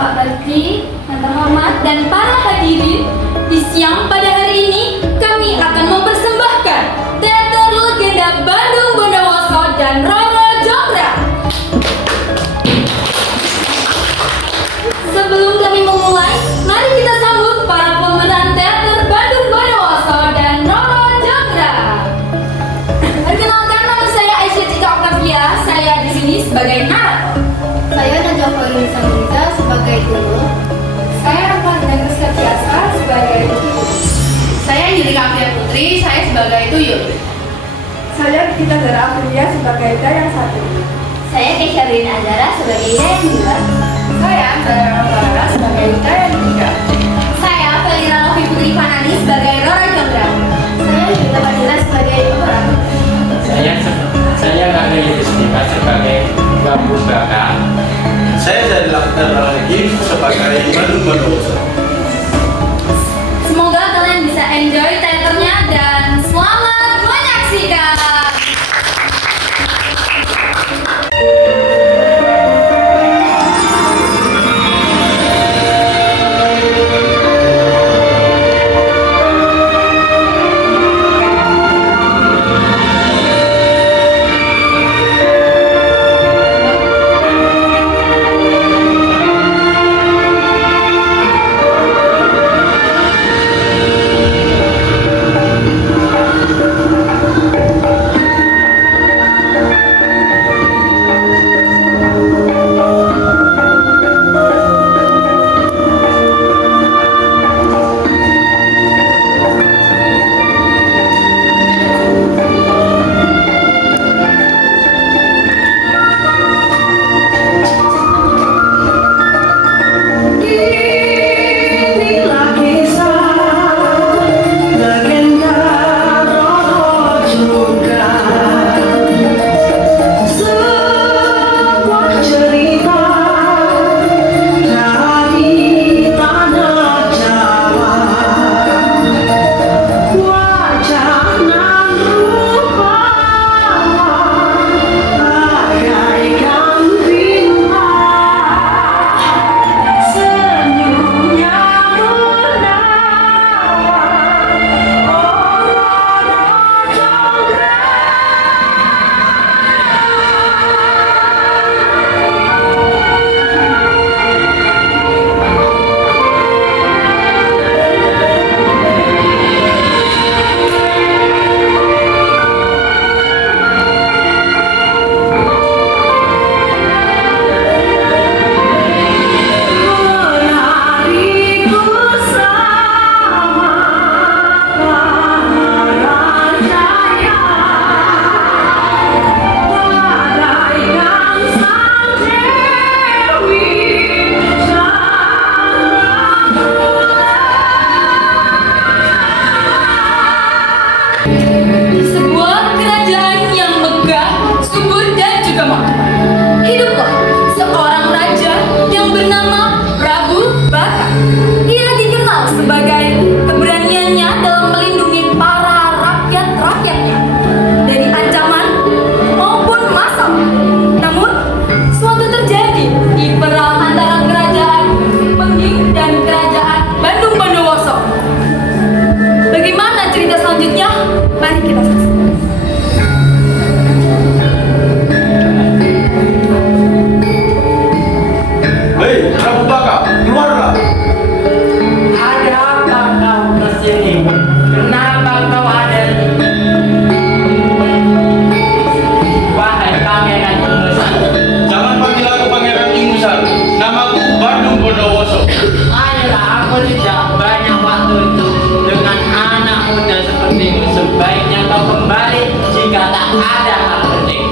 Pak Bakri, yang terhormat dan para hadirin, di siang pada hari ini kami akan mempersembahkan teater legenda Bandung Bondowoso dan Roro Jonggrang. Sebelum kami memulai, mari kita sambut para pemeran teater Bandung Bondowoso dan Roro Jonggrang. Perkenalkan, nama saya Aisyah Cika Octavia. Saya di sini sebagai narator. Saya Najwa Faulin Samrita sebagai guru. Saya Rahmat dan Rizka sebagai ibu. Saya Yulika Afia Putri, saya sebagai Tuyul. Saya Kita Zara Aprilia sebagai Dayang satu. Saya Keisha Rin Azara sebagai Dayang dua. Saya Dayang Rara sebagai Dayang tiga. Saya Felira Novi Putri Fanani sebagai Roro Jonggrang. Saya Yulika Fadila sebagai Ibu Ratu. Saya Kakak Yudhistika sebagai Babu Baka. Saya dari Lakukan lagi sebagai Bandung Bondowoso. Semoga kalian bisa enjoy teaternya dan selamat menyaksikan. Di sebuah kerajaan yang megah, subur dan juga makmur, hiduplah seorang raja yang bernama Prabu Baka. Ia dikenal sebagai keberaniannya dalam melindungi para rakyat-rakyatnya dari ancaman maupun masalah. Namun, suatu terjadi di perang antara kerajaan Pengging dan kerajaan Bandung Bondowoso. Bagaimana cerita selanjutnya? Mari kita saksikan. Hei, Prabu Baka, keluarlah. Ada apa kau kesini? Kenapa kau ada di wahai pangeran Ingusan? Jangan panggil aku Pangeran Ingusan. Namaku Bandung Bondowoso. Ayolah, aku tidak banyak waktu itu dengan anak muda sepertimu. Sebaiknya kau kembali jika tak ada hal penting.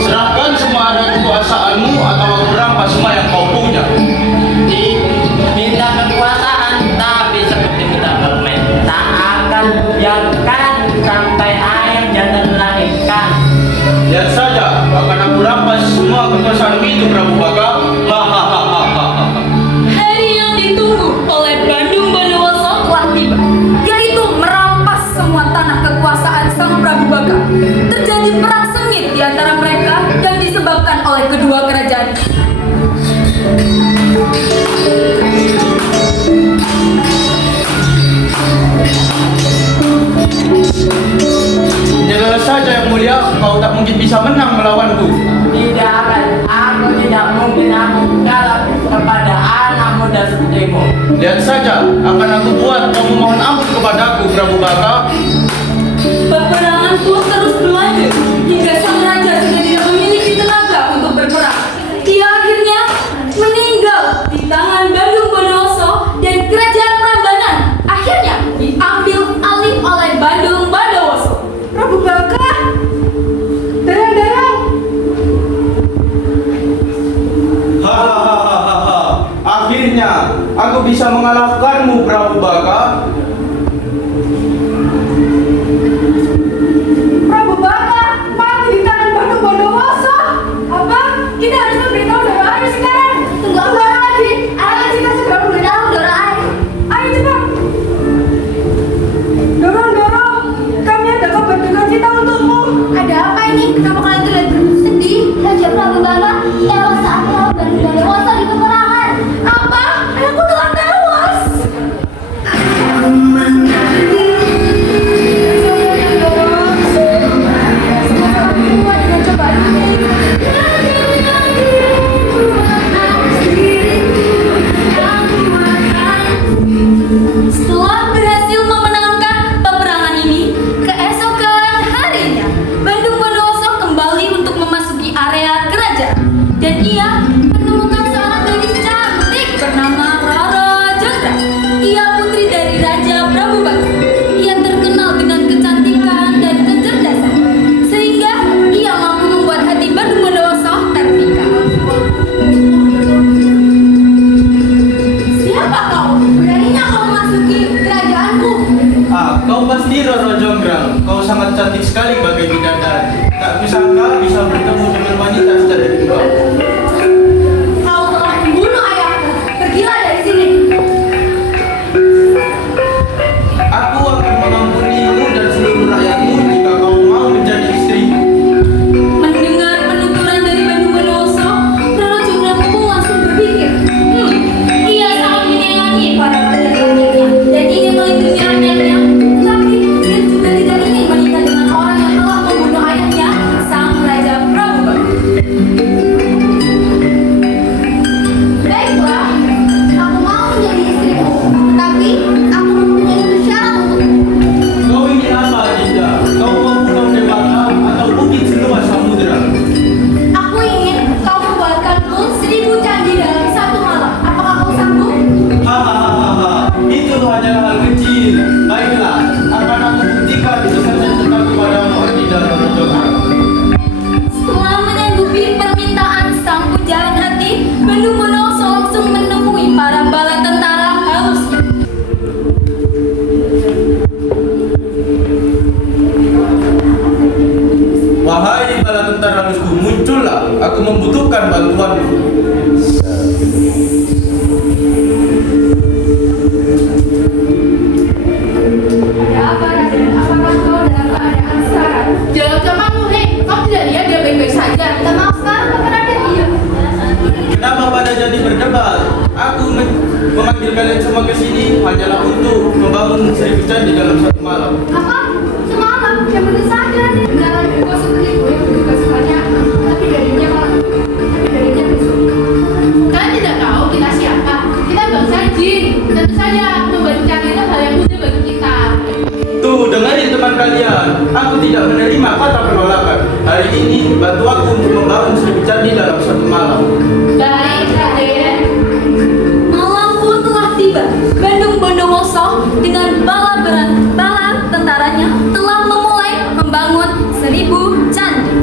Serahkan semua harta kekuasaanmu atau aku rampas semua yang kau punya. Minta kekuasaan, tapi seperti minta permen, tak akan biarkan sampai ayam jantan melahirkan. Lihat saja, akan aku rampas semua kekuasaanmu itu, Prabu Baka. Hahaha. Hari yang ditunggu oleh Bandung Bondowoso telah tiba, yaitu merampas semua tanah kekuasaan sang Prabu Baka. Terjadi perang sengit di antara mereka yang disebabkan oleh kedua kerajaan. muda sepertimu. Lihat saja, akan aku buat kau memohon ampun kepadaku, Prabu Baka. Peperangan pun terus berlanjut hingga sang raja sudah tidak memiliki tenaga untuk berperang. Ia akhirnya meninggal di tangan Bandung Bondowoso dan kerajaan Prambanan akhirnya diambil alih oleh Bandung Bondowoso. Prabu Baka, derang-derang. Hahaha, akhirnya aku bisa mengalahkanmu, Prabu Baka. Prabu Baka, mati di tangan Bandung Bondowoso. Apa? Kita harus memberitahu Dora Ayu sekarang. Tunggu apa lagi? Ayo kita segera memberitahu Dora Ayu. Ayo cepat. Dorong, kami ada kabar duka cita untukmu. Ada apa ini? Kenapa kalian terlihat bersedih? Raja Prabu Baka tewas saat melawan Bandung Bondowoso di peperangan. Apa? Anakku telah tewas. Setelah berhasil memenangkan peperangan ini, keesokan harinya Bandung Bondowoso kembali untuk memasuki area kerajaan dan ia menemukan seorang gadis cantik bernama Rara Jendra. Ia putri dari Raja Prabu Baka. Ia terkenal dengan kecantikan dan kecerdasan sehingga ia mampu membuat hati Bandung Bondowoso terpikat. Siapa kau? Beraninya kau memasuki kerajaanku? Kau pasti Roro Jonggrang. Kau sangat cantik sekali bagai bidadari. Tak kusangka bisa bertemu dengan wanita secara tiba. Kau telah membunuh ayahku. Pergilah dari sini. Aku akan mengampunimu dan seluruh rakyatmu jika kau mau menjadi istriku. Mendengar penuturan dari Bandung Bondowoso, Rara Jonggrang pun langsung berpikir, ia sangat menyayangi para rakyat-rakyatnya dan ingin melindungi rakyatnya. Tetapi dia juga tidak ingin menikah dengan orang yang telah membunuh ayahnya, sang Raja Prabu Baka. Baiklah, aku mau menjadi istrimu. Tapi aku mempunyai syarat untukmu. Kau ingin apa, Dinda? Kau mau pulau dewata atau bukit seluas samudera? Aku ingin kau membuatkanku 1000 candi dalam satu malam. Apakah kau sanggup? Hahaha, itu hanyalah hal kecil. Baiklah, akan aku buktikan kesetiaan tentang kepadamu, Dinda Roro Jonggrang. Setelah menyanggupi permintaan sang pujaran hati, Bandung Bondowoso langsung menemui para bala tentara halusnya. Wahai bala tentara halusku, muncullah. Aku membutuhkan bantuanmu. Ada apa, Raden? Apakah kau dalam keadaan sekarang? Jangan kamu, hei, kau tidak lihat dia baik-baik saja. Minta maaf sekarang, Bapak Raden. Iya. Kenapa pada jadi berdebat? Aku memanggil kalian semua ke sini hanyalah untuk membangun 1000 candi dalam satu malam. Apa? Semalam? Ya benar saja, Raden. Benar, kau seperti itu yang bertugas banyak. Tapi darinya besok. Kalian tidak tahu kita siapa? Kita bangsa jin. Tentu saja membantu cari itu hal yang mudah bagi kita. Tuh, dengarin teman kalian. Aku tidak menerima kata penolakan. Hari ini bantu aku untuk membangun 1000 candi dalam satu malam. Baik, Raden. Malam pun telah tiba. Bandung Bondowoso dengan bala tentaranya telah memulai membangun 1000 candi.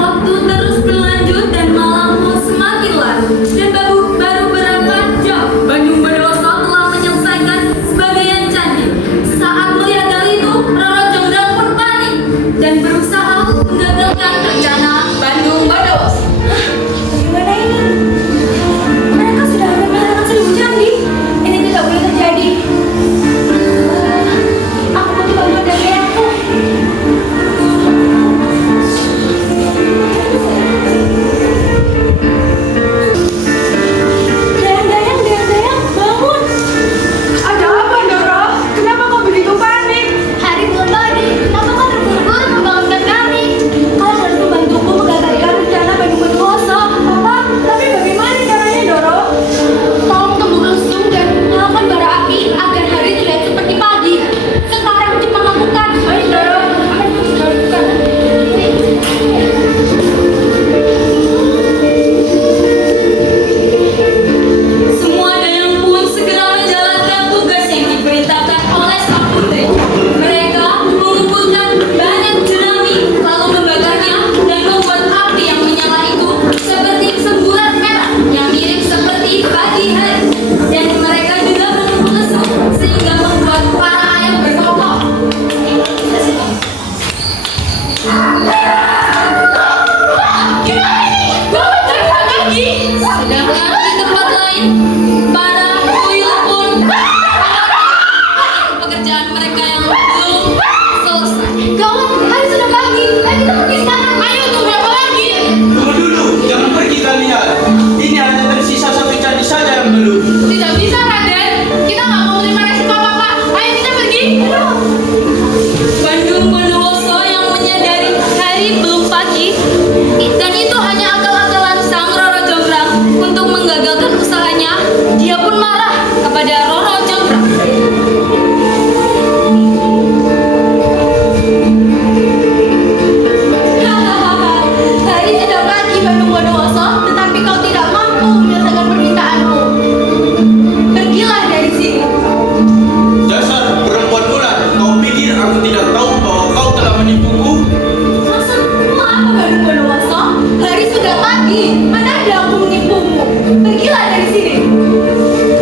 Waktu terus berlanjut dan malam pun semakin larut. Dan baru beberapa jam Bandung Bondowoso telah menyelesaikan sebagian candi. Saat melihat hal itu, Rara Jonggrang pun panik dan berusaha menggagalkan rencana Bandung Bondowoso. Bagaimana ini? Mereka sudah membangun 1000 candi. Ini tidak boleh terjadi. Aku butuh bantuan dari ayahku. lain, para kuil pun pekerjaan mereka yang belum selesai. Gawat, hari sudah pagi. Ayo kita pergi sekarang. Ayo tunggu apa lagi? Tunggu dulu, jangan pergi kalian. Ini hanya tersisa satu candi saja yang belum. Tidak bisa Raden, kita nggak mau terima resiko apa-apa. Ayo kita pergi. Bandung Bondowoso yang menyadari hari belum pagi dan itu hanya akal-akalan sang Roro Jonggrang untuk menggagalkan usahanya, dia pun marah kepada Roro Jonggrang. Hahaha, hari sudah pagi Bandung Bondowoso, tetapi kau tidak mampu menyelesaikan permintaanmu. Pergilah dari sini. Dasar perempuan ular, kau pikir aku tidak tahu bahwa kau telah menipuku? Maksudmu apa Bandung Bondowoso? Hari sudah pagi, mana ada aku menipumu. Pergilah dari sini.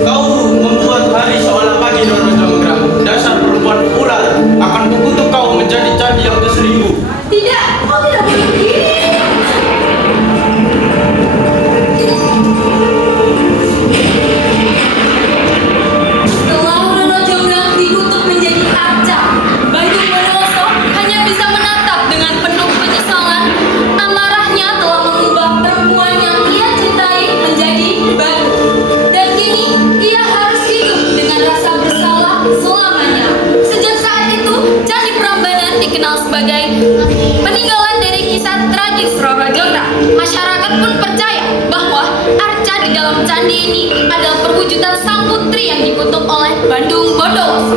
Kau membuat hari seolah pagi Roro Jonggrang. Dasar perempuan ular, akan kukutuk kau menjadi candi yang ke-1000. Tidak, kau tidak boleh begini. Setelah Roro Jonggrang dikutuk menjadi arca, Bandung Bondowoso hanya bisa menatap dengan penuh penyesalan. Amarahnya telah mengubah perempuan yang ia cintai menjadi batu. Dan kini ia harus hidup dengan rasa bersalah selamanya. Sejak saat itu, Candi Prambanan dikenal sebagai peninggalan dari kisah tragis Roro Jonggrang. Masyarakat pun percaya bahwa arca di dalam candi ini adalah perwujudan sang putri yang dikutuk oleh Bandung Bondowoso.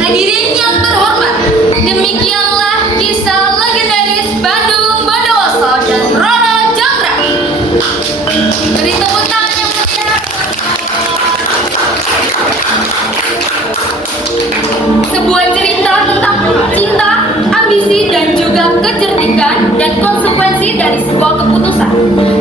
Hadirin yang terhormat, demikianlah kisah legendaris Bandung Bondowoso dan Roro Jonggrang. Beri tepuk tangan yang meriah. Sebuah cerita tentang cinta, ambisi, dan juga kecerdikan dan konsekuensi dari sebuah keputusan.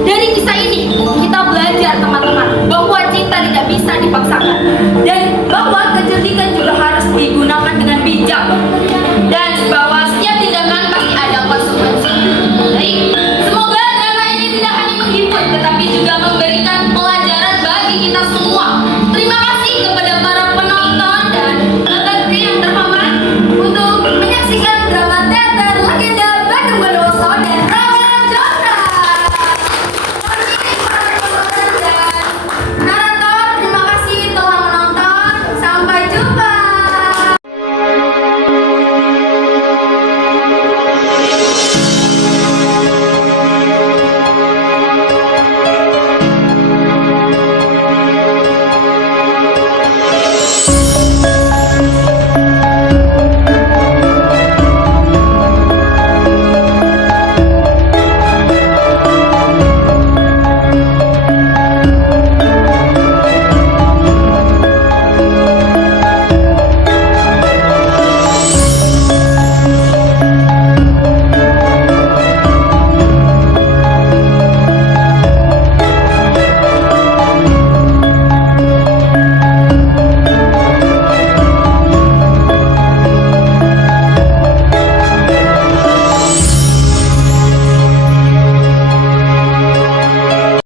Dari kisah ini, kita belajar teman-teman bahwa cinta tidak bisa dipaksakan dan bahwa kecerdikan juga harus digunakan dengan bijak dan bahwa